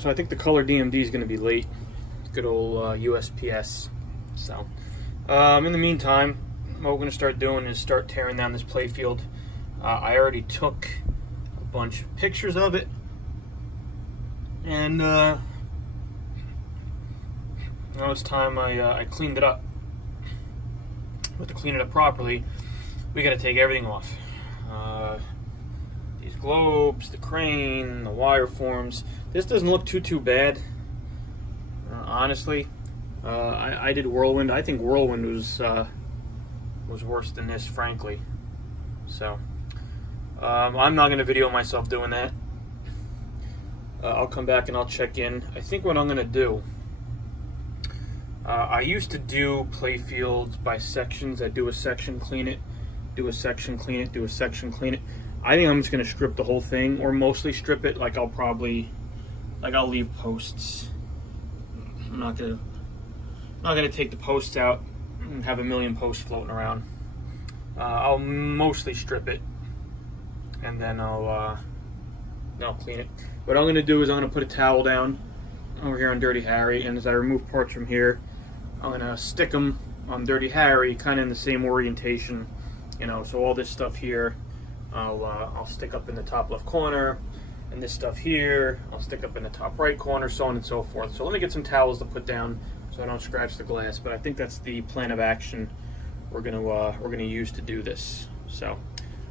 So I think the color DMD is going to be late. Good old USPS. So in the meantime, what we're going to start doing is start tearing down this Playfield. I already took a bunch of pictures of it, and now it's time I cleaned it up. But to clean it up properly, we got to take everything off. These globes, the crane, the wire forms. This doesn't look too bad, honestly. I did Whirlwind. I think Whirlwind was worse than this, frankly. So I'm not going to video myself doing that. I'll come back and I'll check in. I think what I'm going to do, I used to do Playfields by sections. I do a section, clean it, do a section, clean it, do a section, clean it. I think I'm just going to strip the whole thing, or mostly strip it. Like I'll leave posts. I'm not gonna take the posts out and have a million posts floating around. I'll mostly strip it, and then I'll clean it. What I'm gonna do is I'm gonna put a towel down over here on Dirty Harry, and as I remove parts from here, I'm gonna stick them on Dirty Harry, kind of in the same orientation, you know. So all this stuff here, I'll stick up in the top left corner, and this stuff here, I'll stick up in the top right corner, so on and so forth. So let me get some towels to put down so I don't scratch the glass. But I think that's the plan of action we're gonna use to do this. So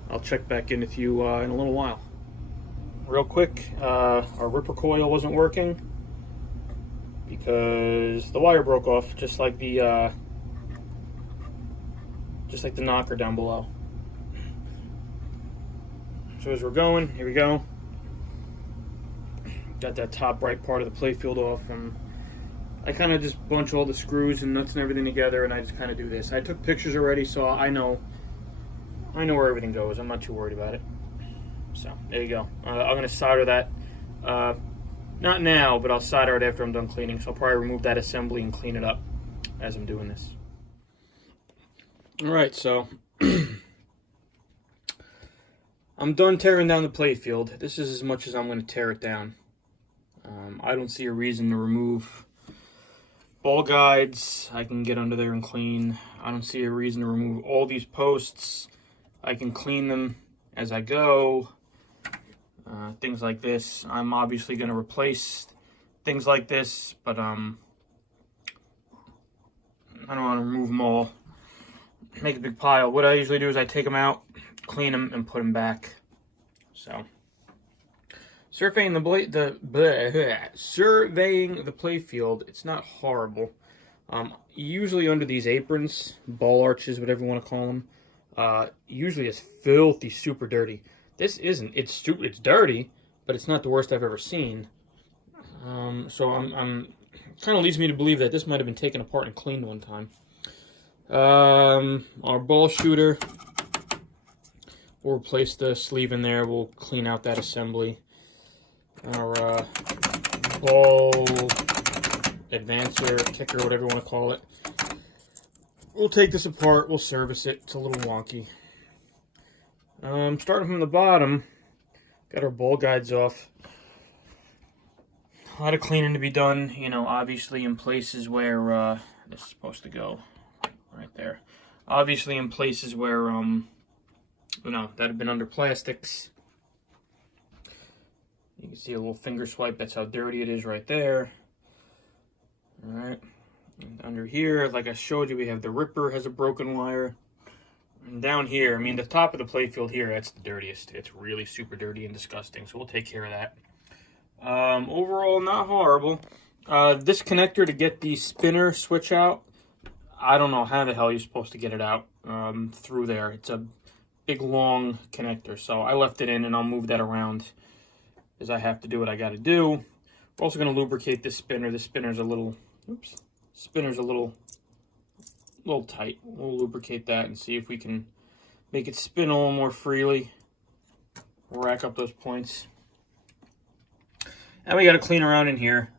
I'll check back in with you in a little while. Real quick, our ripper coil wasn't working because the wire broke off, just like the knocker down below. So as we're going, here we go. Got that top right part of the Playfield off, and I kind of just bunch all the screws and nuts and everything together, and I just kind of do this. I took pictures already, so I know where everything goes. I'm not too worried about it. So there you go. I'm gonna solder that. Not now, but I'll solder it after I'm done cleaning. So I'll probably remove that assembly and clean it up as I'm doing this. All right, so I'm done tearing down the Playfield. This is as much as I'm going to tear it down. I don't see a reason to remove ball guides. I can get under there and clean. I don't see a reason to remove all these posts. I can clean them as I go. Things like this. I'm obviously going to replace things like this, but I don't want to remove them all. Make a big pile. What I usually do is I take them out, clean them, and put them back. So surveying the Playfield, it's not horrible. Usually under these aprons, ball arches, whatever you want to call them, usually it's filthy, super dirty. This isn't. It's dirty, but it's not the worst I've ever seen. So I'm kind of leads me to believe that this might have been taken apart and cleaned one time. Our ball shooter, we'll replace the sleeve in there. We'll clean out that assembly. Our ball advancer, kicker, whatever you want to call it. We'll take this apart. We'll service it. It's a little wonky. Starting from the bottom, got our ball guides off. A lot of cleaning to be done, you know, obviously in places where this is supposed to go right there. Obviously in places where you know, that have been under plastics. You can see a little finger swipe. That's how dirty it is right there. All right. And under here, like I showed you, we have the ripper has a broken wire. And down here, I mean, the top of the Playfield here, that's the dirtiest. It's really super dirty and disgusting, so we'll take care of that. Overall, not horrible. This connector to get the spinner switch out, I don't know how the hell you're supposed to get it out through there. It's a big, long connector, so I left it in, and I'll move that around as I have to do what I got to do. We're also going to lubricate this spinner. The spinner's a little, spinner's a little tight. We'll lubricate that and see if we can make it spin a little more freely. We'll rack up those points. And we got to clean around in here.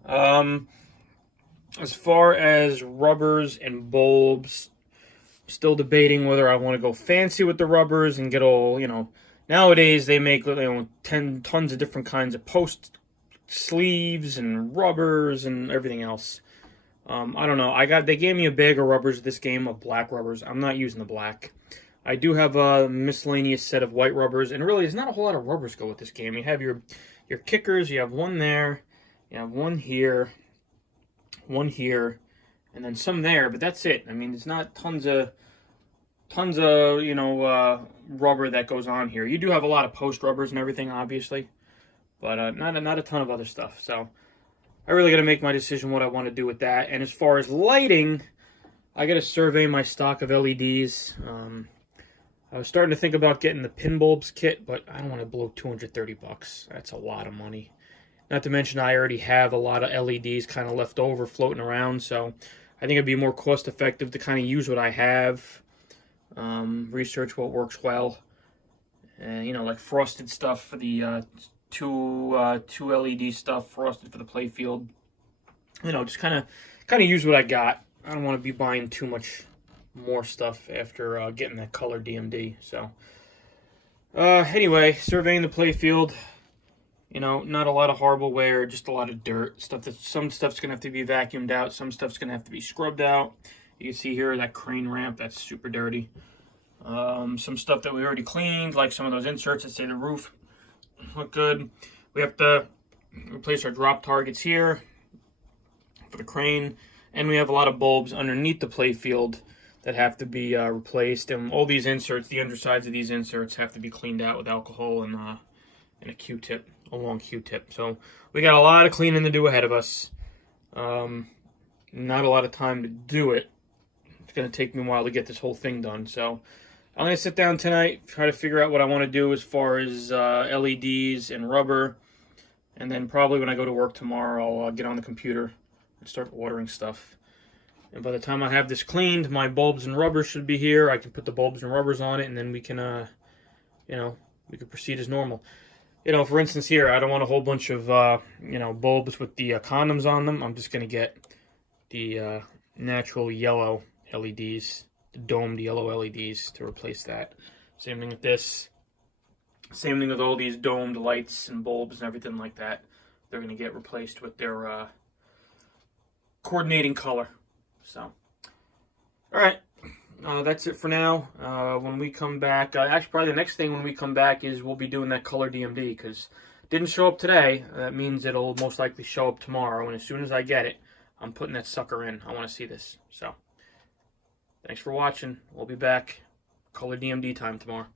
As far as rubbers and bulbs, still debating whether I want to go fancy with the rubbers and get all, you know, nowadays they make, you know, 10 tons of different kinds of post sleeves and rubbers and everything else. I don't know. They gave me a bag of rubbers this game of black rubbers. I'm not using the black. I do have a miscellaneous set of white rubbers, and really, there's not a whole lot of rubbers go with this game. You have your kickers. You have one there. You have one here, and then some there. But that's it. I mean, there's not tons of rubber that goes on here. You do have a lot of post rubbers and everything, obviously, but not a ton of other stuff. So I really got to make my decision what I want to do with that. And as far as lighting, I got to survey my stock of LEDs. I was starting to think about getting the Pinball kit, but I don't want to blow $230. That's a lot of money. Not to mention I already have a lot of LEDs kind of left over floating around, so I think it'd be more cost effective to kind of use what I have, research what works well, and like frosted stuff for the two LED stuff, frosted for the Playfield. Just kind of use what I got. I don't want to be buying too much more stuff after getting that color DMD. So anyway, surveying the Playfield. Not a lot of horrible wear, just a lot of dirt stuff. Some stuff's gonna have to be vacuumed out. Some stuff's gonna have to be scrubbed out. You can see here that crane ramp, that's super dirty. Some stuff that we already cleaned, like some of those inserts that say the roof look good. We have to replace our drop targets here for the crane, and we have a lot of bulbs underneath the Playfield that have to be replaced. And all these inserts, the undersides of these inserts, have to be cleaned out with alcohol and a Q-tip, a long Q-tip. So we got a lot of cleaning to do ahead of us. Not a lot of time to do it. It's going to take me a while to get this whole thing done. So I'm going to sit down tonight, try to figure out what I want to do as far as LEDs and rubber. And then probably when I go to work tomorrow, I'll get on the computer and start ordering stuff. And by the time I have this cleaned, my bulbs and rubbers should be here. I can put the bulbs and rubbers on it, and then we can, we can proceed as normal. For instance here, I don't want a whole bunch of, bulbs with the condoms on them. I'm just going to get the natural yellow LEDs, the domed yellow LEDs to replace that. Same thing with this. Same thing with all these domed lights and bulbs and everything like that. They're going to get replaced with their coordinating color. So, all right. That's it for now. When we come back, actually probably the next thing when we come back is we'll be doing that color DMD, because it didn't show up today. That means it'll most likely show up tomorrow, and as soon as I get it, I'm putting that sucker in. I want to see this. So, thanks for watching. We'll be back. Color DMD time tomorrow.